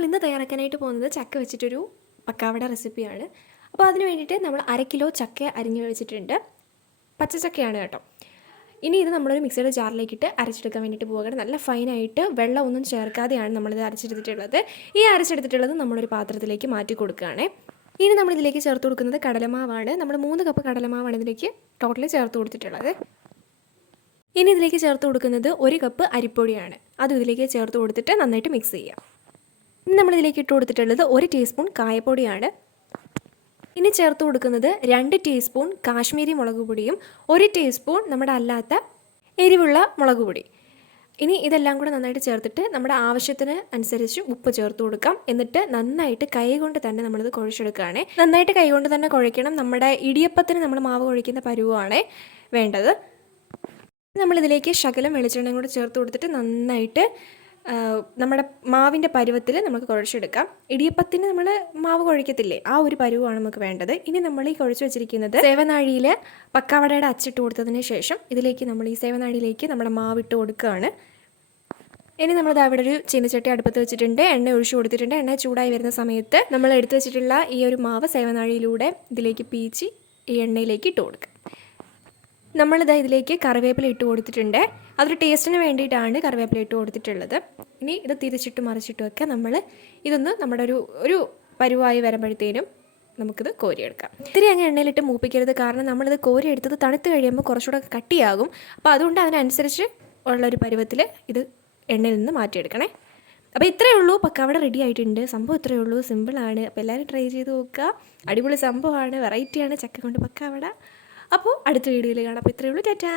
നമ്മൾ ഇന്ന് തയ്യാറാക്കാനായിട്ട് പോകുന്നത് ചക്ക വെച്ചിട്ടൊരു പക്കാവട റെസിപ്പിയാണ്. അപ്പോൾ അതിന് വേണ്ടിയിട്ട് നമ്മൾ 1/2 കിലോ ചക്ക അരിഞ്ഞു വെച്ചിട്ടുണ്ട്. പച്ചച്ചക്കയാണ് കേട്ടോ. ഇനി ഇത് നമ്മളൊരു മിക്സിയുടെ ജാറിലേക്കിട്ട് അരച്ചെടുക്കാൻ വേണ്ടിയിട്ട് പോവുകയാണ്. നല്ല ഫൈനായിട്ട് വെള്ളം ഒന്നും ചേർക്കാതെയാണ് നമ്മളിത് അരച്ചെടുത്തിട്ടുള്ളത്. ഈ അരച്ചെടുത്തിട്ടുള്ളത് നമ്മളൊരു പാത്രത്തിലേക്ക് മാറ്റി കൊടുക്കുകയാണ്. ഇനി നമ്മളിതിലേക്ക് ചേർത്ത് കൊടുക്കുന്നത് കടലമാവാണ്. നമ്മൾ 3 കപ്പ് കടലമാവാണ് ഇതിലേക്ക് ടോട്ടലി ചേർത്ത് കൊടുത്തിട്ടുള്ളത്. ഇനി ഇതിലേക്ക് ചേർത്ത് കൊടുക്കുന്നത് 1 കപ്പ് അരിപ്പൊടിയാണ്. അതും ഇതിലേക്ക് ചേർത്ത് കൊടുത്തിട്ട് നന്നായിട്ട് മിക്സ് ചെയ്യാം. ഇനി നമ്മളിതിലേക്ക് ഇട്ട് കൊടുത്തിട്ടുള്ളത് 1 ടീസ്പൂൺ കായപ്പൊടിയാണ്. ഇനി ചേർത്ത് കൊടുക്കുന്നത് 2 ടീസ്പൂൺ കാശ്മീരി മുളക് പൊടിയും 1 ടീസ്പൂൺ നമ്മുടെ അല്ലാത്ത എരിവുള്ള മുളക് പൊടി. ഇനി ഇതെല്ലാം കൂടെ നന്നായിട്ട് ചേർത്തിട്ട് നമ്മുടെ ആവശ്യത്തിന് അനുസരിച്ച് ഉപ്പ് ചേർത്ത് കൊടുക്കാം. എന്നിട്ട് നന്നായിട്ട് കൈകൊണ്ട് തന്നെ നമ്മളിത് കുഴച്ചെടുക്കുകയാണ്. നന്നായിട്ട് കൈകൊണ്ട് തന്നെ കുഴയ്ക്കണം. നമ്മുടെ ഇടിയപ്പത്തിന് നമ്മൾ മാവ് കുഴയ്ക്കുന്ന പരുവമാണ് വേണ്ടത്. നമ്മളിതിലേക്ക് ശകലം വെളിച്ചെണ്ണയും കൂടെ ചേർത്ത് കൊടുത്തിട്ട് നന്നായിട്ട് നമ്മുടെ മാവിൻ്റെ പരുവത്തിൽ നമുക്ക് കുഴച്ചെടുക്കാം. ഇടിയപ്പത്തിന് നമ്മൾ മാവ് കുഴയ്ക്കത്തില്ലേ, ആ ഒരു പരുവമാണ് നമുക്ക് വേണ്ടത്. ഇനി നമ്മൾ ഈ കുഴച്ച് വെച്ചിരിക്കുന്നത് സേവനാഴിയിൽ പക്കാവടയുടെ അച്ചിട്ട് കൊടുത്തതിന് ശേഷം ഇതിലേക്ക് നമ്മൾ ഈ സേവനാഴിയിലേക്ക് നമ്മുടെ മാവിട്ട് കൊടുക്കുകയാണ്. ഇനി നമ്മളത് അവിടെ ഒരു ചീനച്ചട്ടി അടുപ്പത്ത് വെച്ചിട്ടുണ്ട്. എണ്ണ ഒഴിച്ചു കൊടുത്തിട്ടുണ്ട്. എണ്ണ ചൂടായി വരുന്ന സമയത്ത് നമ്മൾ എടുത്തു വെച്ചിട്ടുള്ള ഈ ഒരു മാവ് സേവനാഴിയിലൂടെ ഇതിലേക്ക് പീച്ചി ഈ എണ്ണയിലേക്ക് ഇട്ട് കൊടുക്കുക. നമ്മളിത് ഇതിലേക്ക് കറിവേപ്പില ഇട്ട് കൊടുത്തിട്ടുണ്ട്. അതൊരു ടേസ്റ്റിന് വേണ്ടിയിട്ടാണ് കറിവേപ്പില ഇട്ട് കൊടുത്തിട്ടുള്ളത്. ഇനി ഇത് തിരിച്ചിട്ട് മറിച്ചിട്ട് വെക്കുക. നമ്മൾ ഇതൊന്ന് നമ്മുടെ ഒരു പരുവായി വരുമ്പോഴത്തേനും നമുക്കിത് കോരിയെടുക്കാം. ഇത്തിരി അങ്ങ് എണ്ണയിലിട്ട് മൂപ്പിക്കരുത്. കാരണം നമ്മളിത് കോരി എടുത്തത് തണുത്ത് കഴിയുമ്പോൾ കുറച്ചുകൂടെ കട്ടിയാകും. അപ്പോൾ അതുകൊണ്ട് അതിനനുസരിച്ച് ഉള്ളൊരു പരുവത്തിൽ ഇത് എണ്ണയിൽ നിന്ന് മാറ്റിയെടുക്കണേ. അപ്പോൾ ഇത്രയേ ഉള്ളൂ, പക്കാവട റെഡി ആയിട്ടുണ്ട്. സംഭവം ഇത്രയേ ഉള്ളൂ, സിമ്പിളാണ്. അപ്പോൾ എല്ലാവരും ട്രൈ ചെയ്ത് നോക്കുക. അടിപൊളി സംഭവമാണ്, വെറൈറ്റിയാണ് ചക്ക കൊണ്ട് പക്കാവട. അപ്പോൾ അടുത്ത വീഡിയോയിൽ കാണാം. അപ്പോൾ ഇത്രയേ ഉള്ളൂ. ടാറ്റാ.